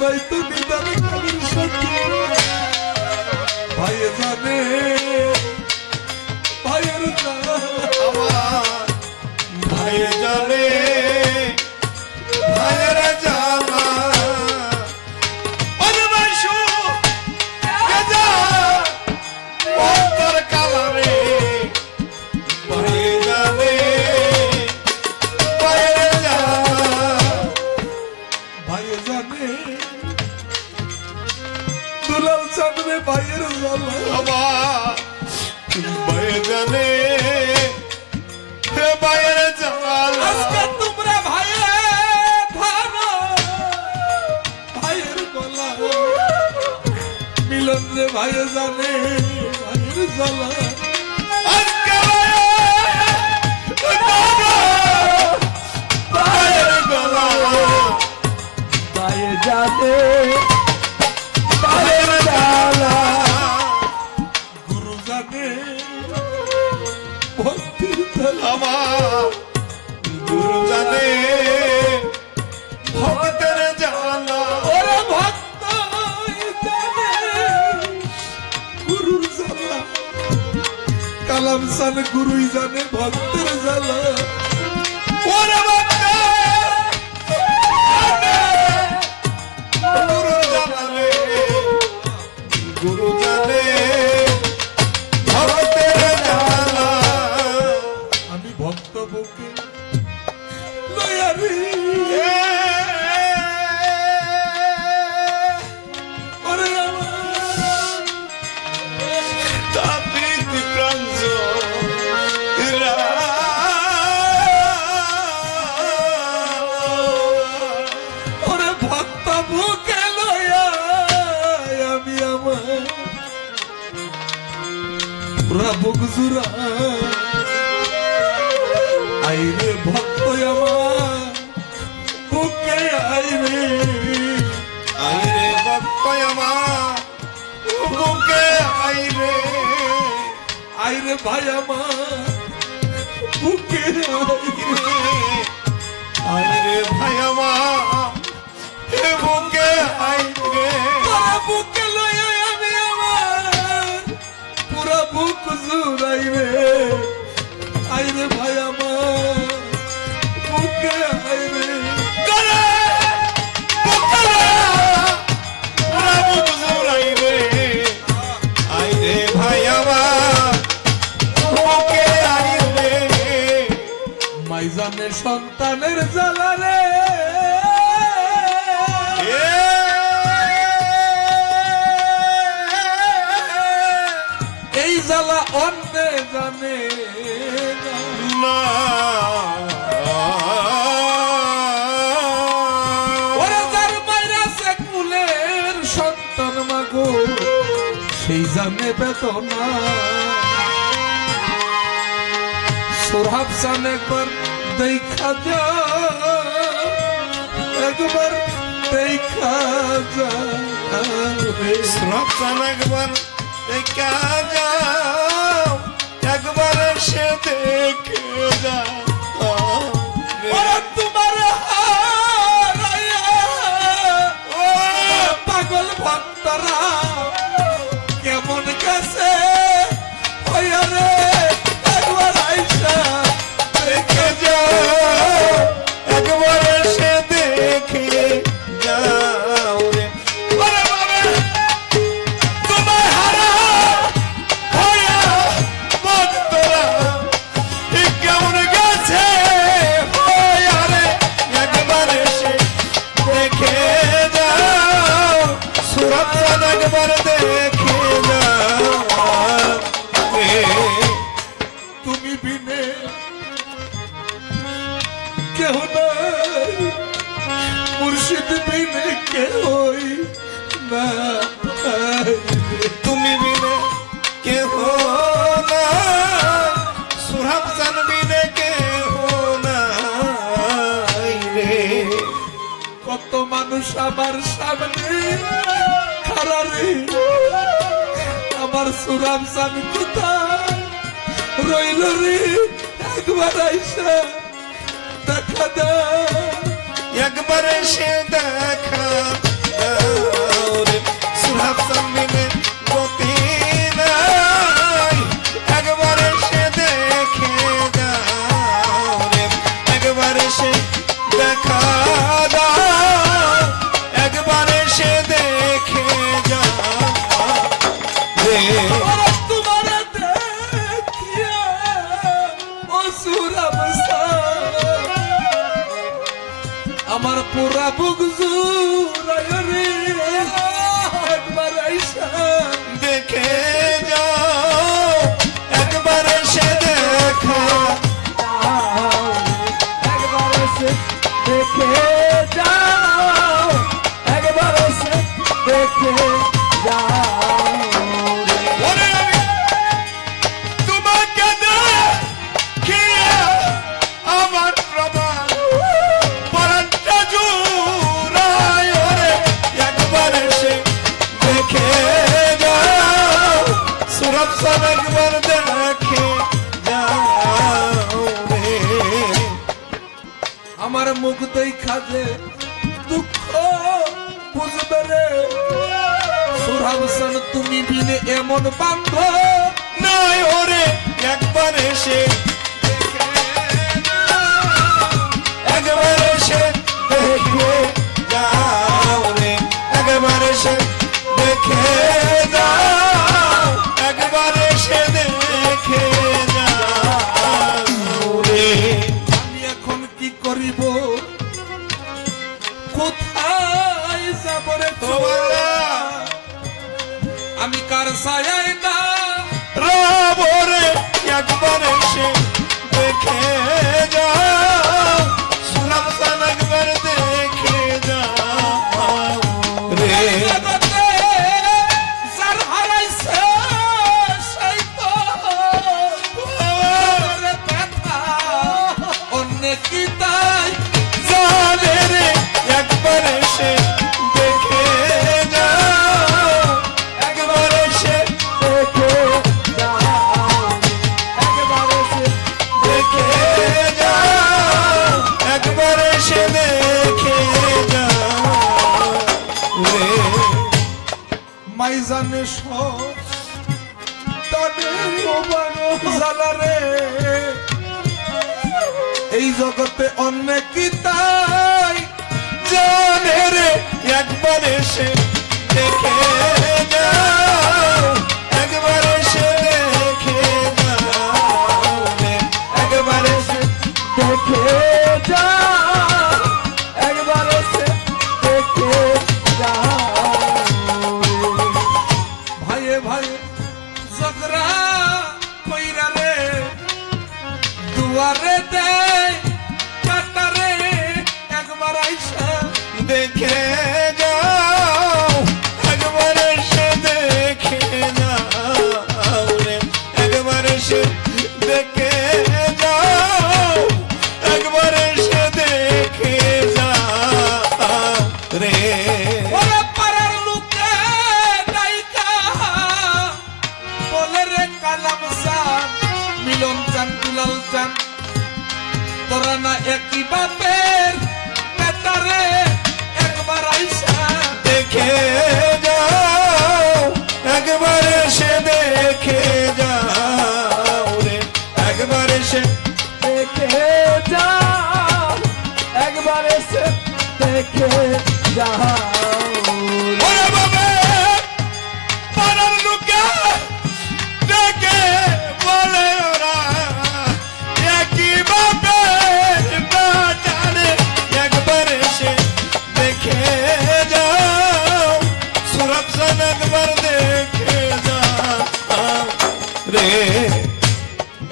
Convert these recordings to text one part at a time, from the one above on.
তোমরাই তো নিদান কালের সাথী ভাই জানে ভাইয়ের আমার ভাই জানে ভাইয়ের জানা অনবাসু গজা অন্তর কালারে ভাই জানে ভাইয়ের জানা ভাই জানে দুলাল চাঁদরে ভাইয়ের জ্বালা আমার ভাই জানে ভাইয়ের জানা আজকে তোমরা ভাইয়ে থানো ভাইয়ের গলা মিলন রে ভাইয়ে জানে ভাইয়ের জ্বালা আজকে ভাইয়ের গলা ভাইয়ে জানে ভাইয়ের জ্বালা গুরু জানে ভক্তির জ্বালা আমার গুরু জানে ভক্তের জানা ওরে ভক্ত জানে গুরুর জ্বালা কালাম সান গুরুই জানে ভক্তের জ্বালা ওরে ভক্ত গুরু জানে গুরু জানে ভক্তের জানা আমি ভক্ত বুকে লয়ারি ওরে আমার তাপিতি প্রাঞ্জ ওরে ভক্ত বুকে লয়া আমি আমার পুরা বুক জুড়া আইরে ভক্ত আমার বুকে আইরে আইরে ভক্ত আমার বুকে আইরে আইরে ভাই আমার বুকে আইরে ভাই আমার হে বুকে আইরে বুকে লয়া আমি আমার পুরা বুক জুড়াইরে আইরে ভাই আমার বুকে আইরে করে বুকে পুরা বুক জুড়াইরে আইরে ভাই আমার বুকে আইরে মাইজানের সন্তানের জ্বালা রে এই জ্বালা অন্যে জানে না। ওরা যার মাইরা সে কুলের সন্তান মাগো সেই জানে বেদনা সোহাব সান একবার দেখা যা একবার দেখা যা শ্রবণ একবার দেখা যাও একবার সে দেখে যাও ওরা তোমার হারাইয়া ও পাগল ভক্তরা কেমন গেছে ওইয়া রে একবার আইসা দেখে যাও একবার সে দেখে যাও রে ওরে বাবা তোমার হারা হইয়া ভক্তরা কেমন গেছে হইয়া রে একবার সে দেখে যাও সুরত একবার দেখে যাও তুমি বিনে কেহ নাই মুর্শিদ বিনে কেহই নাই তুমি বিনে কেহ না সুরত বিনে কেহ নাই রে কত মানুষ আমার সামনে খারারে আমার সুরাম স্বামী কোথায় রইল রে একবার আইসা দেখা দা একবার সে দেখা যাও রে সুরহাব চাঁদবিনে গতি নাই একবার এসে দেখে যাও রে একবার এসে দেখা দাও একবার এসে দেখে যাও রে তোমার দেখিয়া ও সুরহাব আমার পুরা বুক জুড়ায় রে একবার আইসা দেখে যাও একবার এসে দেখা একবার এসে দেখে যাও একবার এসে দেখে যাও ওরে আমি তোমাকে দেখিয়া আমার প্রমাণ পরাণটা জুড়ায় ওরে একবার এসে দেখে যাও সুরহাব চাঁদ একবার দেখে যাও রে আমার মুখ দেখা যে দুঃখ বুঝবে রে সুরহাব চাঁদ তুমি বিনে এমন বান্ধ নয় ওরে একবার এসে একবার এসে দেখে যাও রে একবার এসে দেখে যাও একবার এসে দেখে যাও রে আমি এখন কি করিব কোথায় যাব রে তোমার আমি কার ছায়ায় না রব রে একবার এসে দেখে যাও সুরহাব চাঁদ একবার দেখে যাও রে জগতে যার হারাইছে সেই তো রে ব্যথা অন্য কি তাই জানে রে একবার এসে দেখে যাও একবার এসে দেখে যাও একবার এসে দেখে যাও একবার এসে দেখে যাও রে মাই জানে সব তাদের জ্বালা রে এই জগতে অন্য কি তাই জানে রে একবার এসে দেখে যাও একবার এসে দেখে যাও রে একবার এসে দেখে যাও একবার এসে দেখে যাও ভাইয়ে ভাইয়ে ঝগড়া কইরা রে দুয়ারে দেয় কাটারে একবার আইসা দেখে যাও একবার এসে দেখে যাও রে একবার এসে দেখে যাও একবার এসে দেখে যাও রে ওরে পাড়ার লোকে ডাইকা বলে রে কালাম চান মিলন চান দুলাল চান তোরা না একই বাপের বেটারে একবার আইসা দেখে যাও একবার এসে দেখে যাও রে একবার এসে দেখে যাও একবার এসে দেখে যাও ওরে বাবা পাড়ার লোকে দেখে বলে ওরা একই বাপের বেটারে একবার এসে দেখে যাও সুরহাব চাঁদ একবার দেখে যাও রে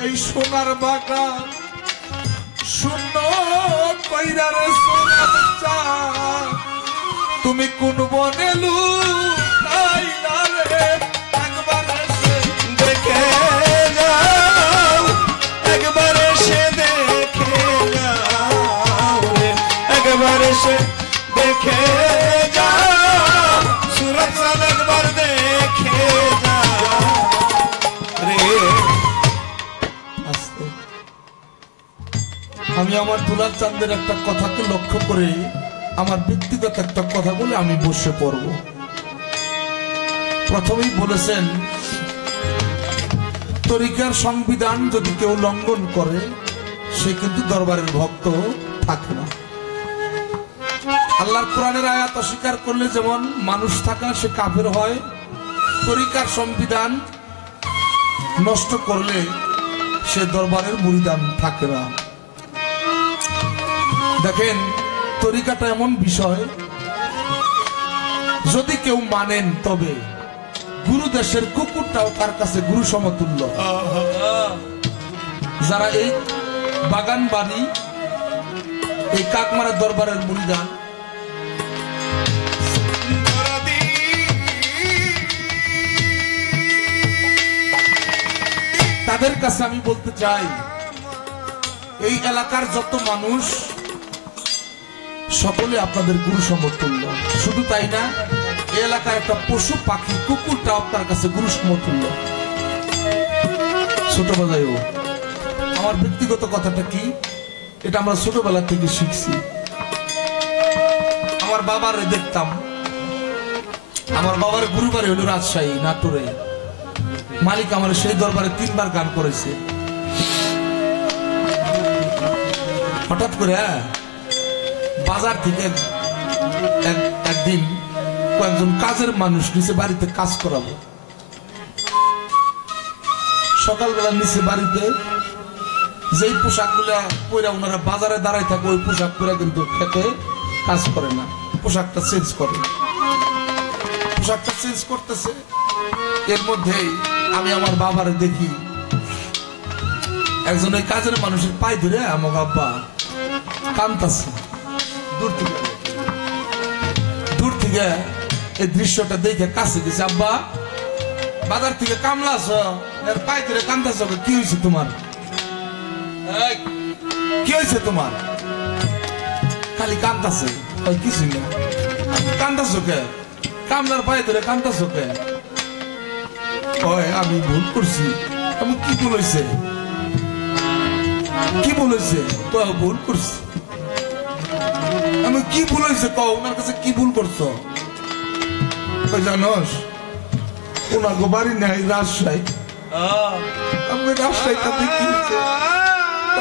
এই সোনার বাগান শূন্য কইরা রে সোনার চাঁদ তুমি কোন বনে লুকাইলা রে একবার এসে দেখে যাও একবার এসে দেখে যাও রে একবার এসে দেখে যাও সুরহাব চাঁদ একবার দেখে যাও রে আমি আমার দুলাল চাঁদের একটা কথাকে লক্ষ্য করে আমার ব্যক্তিগত একটা কথা বলে আমি বসে পড়ব। প্রথমেই বলেছেন তরিকার সংবিধান যদি কেউ লঙ্ঘন করে সে কিন্তু দরবারের ভক্ত থাকে না। আল্লাহর কোরআনের আয়াত অস্বীকার করলে যেমন মানুষ থাকে না, সে কাফের হয়, তরিকার সংবিধান নষ্ট করলে সে দরবারের মুরিদান থাকে না। দেখেন তরিকাটা এমন বিষয়, যদি কেউ মানেন তবে গুরু দেশের কুকুরটাও তার কাছে গুরু সমতুল্য। যারা এই বাগান বাড়ি এই কাকমারা দরবারের মুরিদান, তাদের কাছে আমি বলতে চাই এই এলাকার যত মানুষ সকলে আপনাদের গুরু সমতুল্য। শুধু তাই না, এই এলাকার একটা পশু পাখি কুকুরটা আপনার কাছে গুরু সমতুল্য। ছোটবেলায় আমার ব্যক্তিগত কথাটা কি, এটা আমরা ছোটবেলা থেকে শিখছি। আমার বাবারে দেখতাম, আমার বাবার গুরু বাড়ি হলো রাজশাহী নাটোরে। মালিক আমার সেই দরবারে 3 বার গান করেছে। হঠাৎ করে বাজার থেকে একদিন কয়েকজন কাজের মানুষ নিচে বাড়িতে কাজ করাবো। সকালবেলা নিচে বাড়িতে যেই পোশাক গুলা পরে ওনারা বাজারে দাঁড়ায় থাকে ওই পোশাক পরে কিন্তু খেতে কাজ করে না, পোশাকটা চেঞ্জ করে। পোশাকটা চেঞ্জ করতেছে, এর মধ্যেই আমি আমার বাবারে দেখি একজন ওই কাজের মানুষের পায়ে ধরে আমার আব্বা কাঁদতাছে। দূর থেকে এই দৃশ্যটা দেখে কাছে গেছে, আব্বা বাজার থেকে কামলা আছো, এর পায়ে ধরে কাঁদতাছ, কি হয়েছে তোমার? কি হয়েছে তোমার? খালি কাঁদতাছে, কিছু না। কাঁদতাছ কে? কামলার পায়ে ধরে কাঁদতাছ কে? আমি ভুল করছি। আমি কি বলেছে? কি বলেছে? ভুল করছি। আমি কি ভুল হয়েছে কও, ওনার কাছে কি ভুল করছো? জানোস ওনার বাড়ি নাই রাজশাহী। আমি রাজশাহীটা দেখিয়েছি,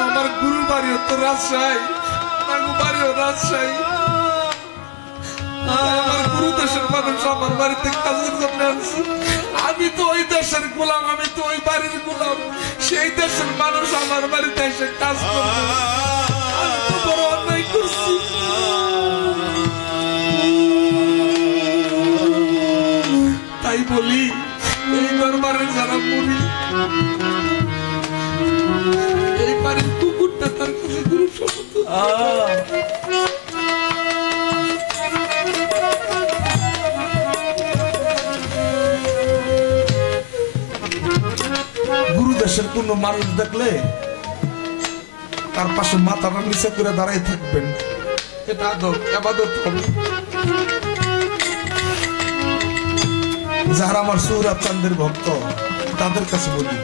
আমার গুরু বাড়িও তো রাজশাহী, বাড়িও রাজশাহী। আমার গুরু দেশের মানুষ আমার বাড়িতে কাজের জন্য আনছে। আমি তো ওই দেশের গোলাম, আমি তো ওই বাড়ির গোলাম। সেই দেশের মানুষ আমার বাড়িতে এসে কাজ করবে, আমি তো বড় অন্যায় করছি। তাই বলি এই দরবারে যারা মুড়ি, এই বাড়ির কুকুরটা তার কাছে গুরু সমতুল্য। গুরু দেশের কোন মানুষ দেখলে তার পাশে মাথাটা নিচে করে দাঁড়াই থাকবেন, এটা আদব ইবাদত হবে। যারা আমার সৌরভ চাঁদের ভক্ত তাদের কাছে বলি,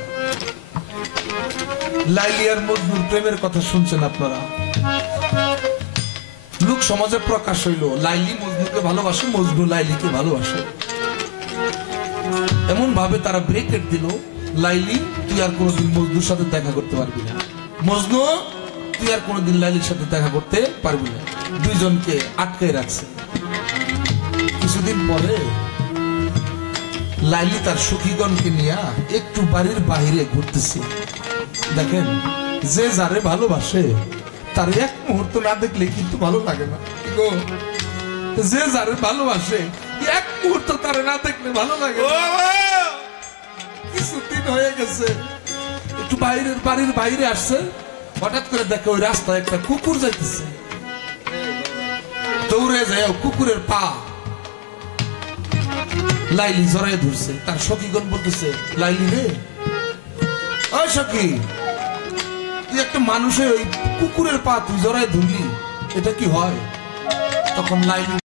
লাইলি আর মজনুর প্রেমের কথা শুনছেন আপনারা? লোক সমাজে প্রকাশ হইল লাইলি মজনুকে ভালোবাসে, মজনু লাইলিকে ভালোবাসে। এমন ভাবে তারা ব্রেকেট দিল, লাইলি তুই আর কোনোদিন মজনুর সাথে দেখা করতে পারবি না, মজনু তুই আর কোনোদিন লাইলির সাথে দেখা করতে পারবি না। দুইজনকে আটকে রাখছে। কিছুদিন পরে লাইলি তার সখীগণকে নিয়ে একটু বাড়ির বাহিরে ঘুরতেছে। দেখেন যে যারে ভালোবাসে তার এক মুহূর্ত না দেখলে কিন্তু ভালো লাগে না। যে যারে ভালোবাসে এক মুহূর্ত তারে না দেখলে ভালো লাগে। কিছুদিন হয়ে গেছে, একটু বাড়ির বাইরে আসছে, হঠাৎ করে দেখে ওই রাস্তায় একটা কুকুর যাইতেছে। দৌড়ে যায় কুকুরের পা লাইলি জড়াই ধরছে। তার সখীগণ বলতেছে, লাইলি রে, ওই সখী তুই একটা মানুষের ওই কুকুরের পা তুই জড়াই ধরলি, এটা কি হয়? তখন লাইলি